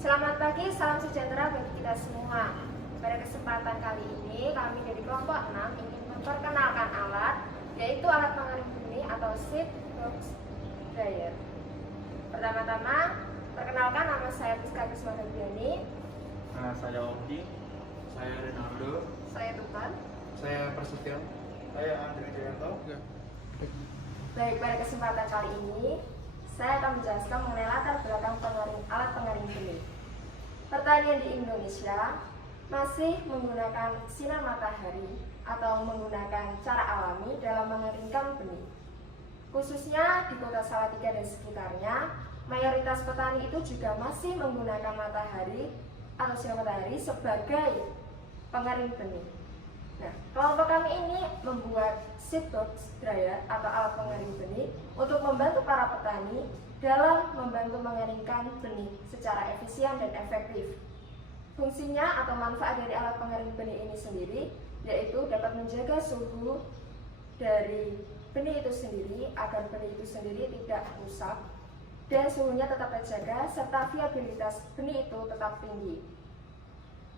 Selamat pagi, salam sejahtera bagi kita semua. Pada kesempatan kali ini, kami dari kelompok 6 ingin memperkenalkan alat, yaitu alat pengering benih atau seed box dryer. Pertama-tama, perkenalkan, nama saya Rizka Kusma Febriani. Saya Oki. Saya Renaldo. Saya Tupan. Saya Prasetyo. Saya Andri Jayanto. Baik, pada kesempatan kali ini, saya akan menjelaskan mengenai latar belakang alat pengering benih. Pertanian di Indonesia masih menggunakan sinar matahari atau menggunakan cara alami dalam mengeringkan benih. Khususnya di kota Salatiga dan sekitarnya, mayoritas petani itu juga masih menggunakan matahari atau sinar matahari sebagai pengering benih. Nah, kelompok kami ini membuat seed box dryer atau alat pengering benih untuk membantu para petani dalam membantu mengeringkan benih secara efisien dan efektif. Fungsinya atau manfaat dari alat pengering benih ini sendiri yaitu dapat menjaga suhu dari benih itu sendiri agar benih itu sendiri tidak rusak dan suhunya tetap terjaga serta viabilitas benih itu tetap tinggi.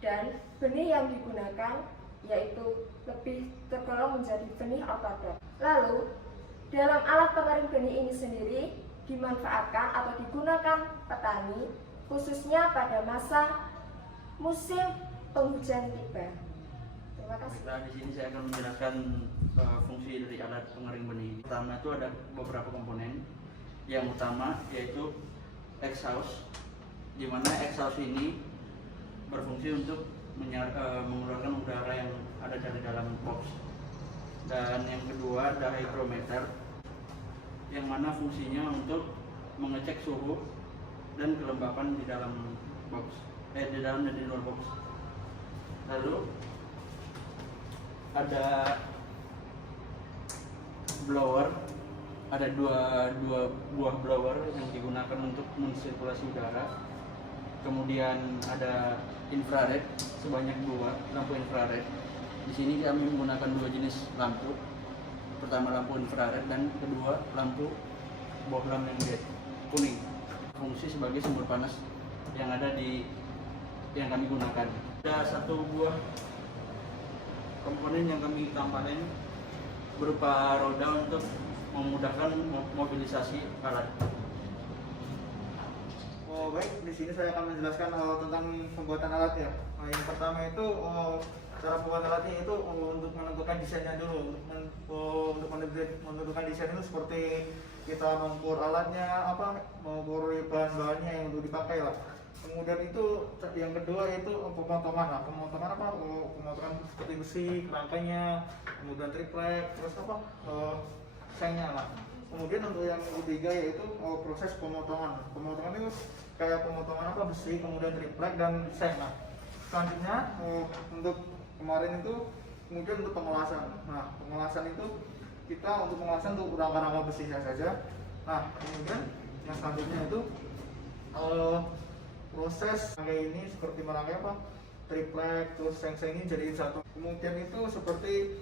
Dan benih yang digunakan yaitu lebih tergolong menjadi benih ortodok. Lalu, dalam alat pengering benih ini sendiri dimanfaatkan atau digunakan petani khususnya pada masa musim penghujan tiba. Terima kasih. Di sini saya akan menjelaskan fungsi dari alat pengering benih. Pertama itu ada beberapa komponen. Yang utama yaitu exhaust, di mana exhaust ini berfungsi untuk mengeluarkan udara yang ada dari dalam box. Dan yang kedua ada hygrometer, yang mana fungsinya untuk mengecek suhu dan kelembapan di dalam box, di dalam dan di luar box. Lalu ada blower, ada dua buah blower yang digunakan untuk mensirkulasi udara. Kemudian ada infrared sebanyak 2 lampu infrared. Di sini kami menggunakan 2 jenis lampu. Pertama lampu infrared dan kedua lampu bohlam yang kuning. Fungsi sebagai sumber panas yang ada yang kami gunakan. Ada satu buah komponen yang kami tambahkan berupa roda untuk memudahkan mobilisasi alat. Oh baik, di sini saya akan menjelaskan tentang pembuatan alatnya. Nah, yang pertama itu cara pembuatan alatnya itu untuk menentukan desainnya dulu. Untuk menentukan desain itu seperti kita mengukur alatnya, mengukur bahan-bahannya yang untuk dipakai lah. Kemudian itu yang kedua itu pemotongan. Nah, pemotongan pemotongan seperti besi, kerangkanya, kemudian triplek, terus sengnya lah. Kemudian untuk yang ketiga yaitu proses pemotongan. Pemotongan itu kayak pemotongan besi, kemudian triplek dan seng. Nah, selanjutnya untuk kemarin itu kemudian untuk pengelasan. Nah, pengelasan itu kita untuk pengelasan untuk rangka-rangka besi saja. Nah, kemudian yang selanjutnya itu proses rangkai ini seperti merangkai triplek, terus seng-seng ini jadi satu. Kemudian itu seperti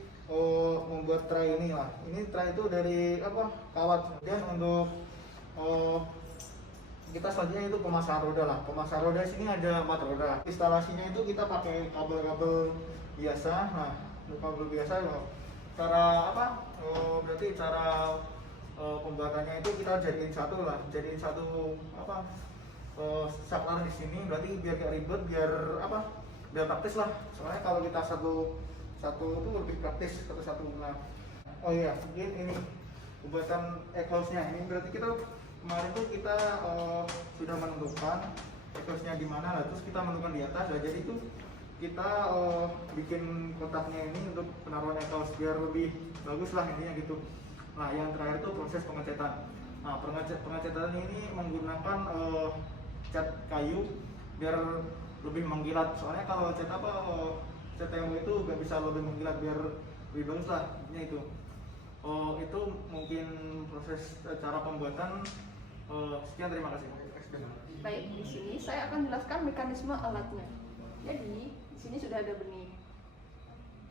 membuat tray ini lah. Ini tray itu dari kawat. Kemudian untuk kita selanjutnya itu pemasangan roda lah. Pemasangan roda sini ada 4 roda. Instalasinya itu kita pakai kabel-kabel biasa. Nah, untuk kabel biasa cara berarti cara pembuatannya itu kita jadiin satu lah. Jadiin satu saklar di sini berarti biar gak ribet, biar praktis lah. Soalnya kalau kita satu itu lebih praktis satu. Nah, oh iya, ini pembuatan enclosure-nya. Ini berarti kita kemarin tuh kita sudah menentukan enclosure-nya di mana lah, terus kita menentukan di atas. Nah, jadi itu kita bikin kotaknya ini untuk penaruhan enclosure biar lebih bagus lah intinya gitu. Nah, yang terakhir itu proses pengecetan. Nah, pengecetan ini menggunakan cat kayu biar lebih mengkilat. Soalnya kalau cat tembok itu gak bisa lebih mengkilat, biar lebih bagus lah itu. Itu mungkin proses cara pembuatan. Sekian, terima kasih. Baik, di sini saya akan jelaskan mekanisme alatnya. Jadi di sini sudah ada benih.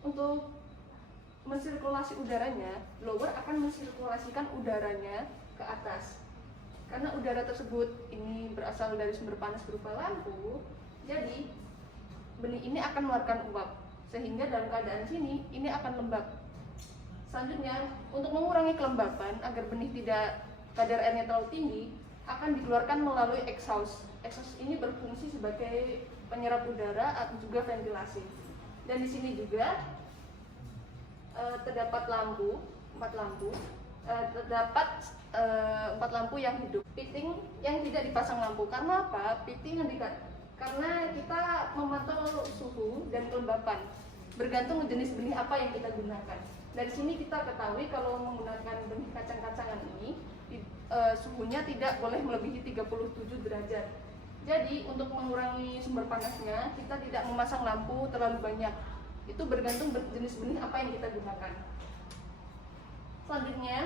Untuk mensirkulasi udaranya, blower akan mensirkulasikan udaranya ke atas. Karena udara tersebut ini berasal dari sumber panas berupa lampu, jadi benih ini akan mengeluarkan uap, sehingga dalam keadaan sini ini akan lembab. Selanjutnya, untuk mengurangi kelembapan agar benih tidak kadar airnya terlalu tinggi, akan dikeluarkan melalui exhaust. Exhaust ini berfungsi sebagai penyerap udara atau juga ventilasi. Dan di sini juga terdapat empat lampu yang hidup. Piting yang tidak dipasang lampu. Karena apa? Karena kita memantau suhu dan kelembapan, bergantung jenis benih apa yang kita gunakan. Dari sini kita ketahui kalau menggunakan benih kacang-kacangan ini suhunya tidak boleh melebihi 37 derajat. Jadi untuk mengurangi sumber panasnya, kita tidak memasang lampu terlalu banyak. Itu bergantung jenis benih apa yang kita gunakan. Selanjutnya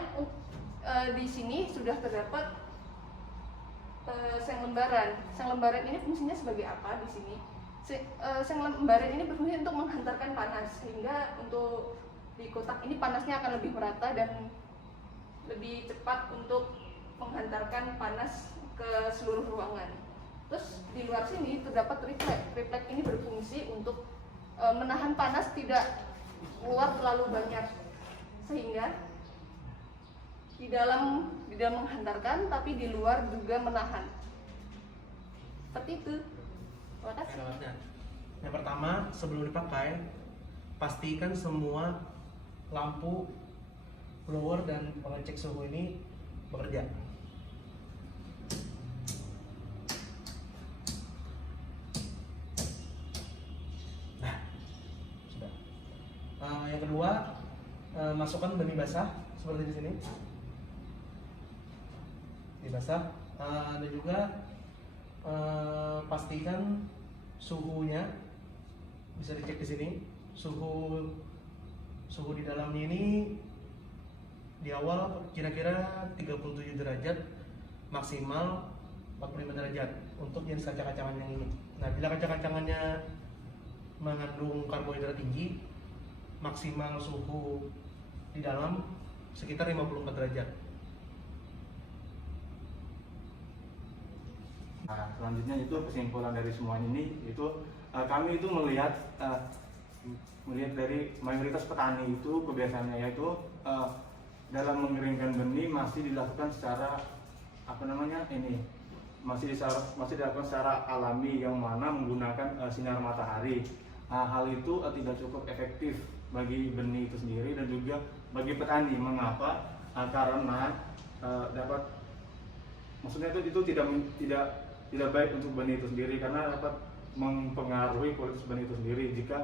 di sini sudah terdapat seng lembaran. Seng lembaran ini fungsinya sebagai apa di sini? Seng lembaran ini berfungsi untuk menghantarkan panas, sehingga untuk di kotak ini panasnya akan lebih merata dan lebih cepat untuk menghantarkan panas ke seluruh ruangan. Terus di luar sini terdapat reflek. Reflek ini berfungsi untuk menahan panas tidak keluar terlalu banyak, sehingga di dalam menghantarkan tapi di luar juga menahan. Seperti itu. Terima kasih. Yang pertama, sebelum dipakai, pastikan semua lampu blower dan pengecek suhu ini bekerja. Nah, sudah. Yang kedua, masukkan benih basah seperti di sini. Basah, dan juga pastikan suhunya bisa dicek di sini. Suhu di dalamnya ini di awal kira-kira 37 derajat, maksimal 45 derajat untuk jenis kacang-kacangan yang ini. Nah, bila kacang-kacangannya mengandung karbohidrat tinggi, maksimal suhu di dalam sekitar 54 derajat. Nah, selanjutnya itu kesimpulan dari semua ini itu kami itu melihat dari mayoritas petani itu kebiasaannya yaitu dalam mengeringkan benih masih dilakukan secara masih dilakukan secara alami, yang mana menggunakan sinar matahari. Hal itu tidak cukup efektif bagi benih itu sendiri dan juga bagi petani. Mengapa? Karena maksudnya itu tidak baik untuk benih itu sendiri, karena dapat mempengaruhi kualitas benih itu sendiri jika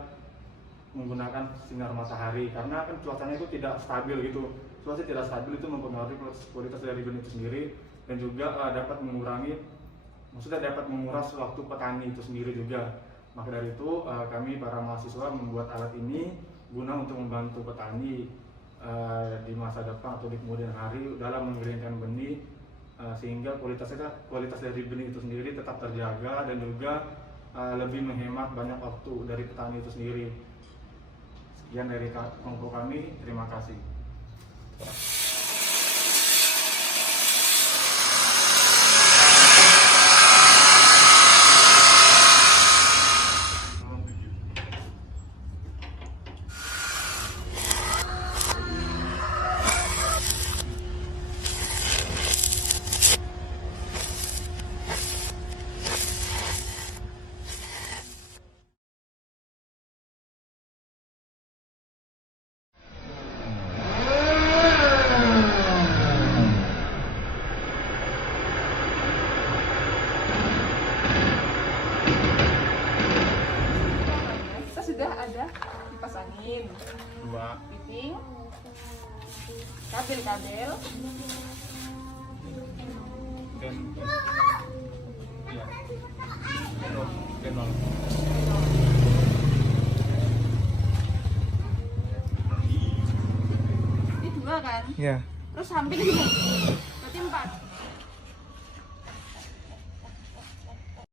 menggunakan sinar matahari, karena kan cuacanya itu tidak stabil gitu. Cuaca tidak stabil itu mempengaruhi kualitas dari benih itu sendiri dan juga dapat menguras waktu petani itu sendiri juga. Maka dari itu kami para mahasiswa membuat alat ini guna untuk membantu petani di masa depan atau di kemudian hari dalam mengeringkan benih, sehingga kualitas dari benih itu sendiri tetap terjaga dan juga lebih menghemat banyak waktu dari petani itu sendiri. Sekian dari kelompok kami, terima kasih. Sudah ada dipasangin piting, kabel-kabel, ini 2 kan? Ya. Terus samping ini berarti 4.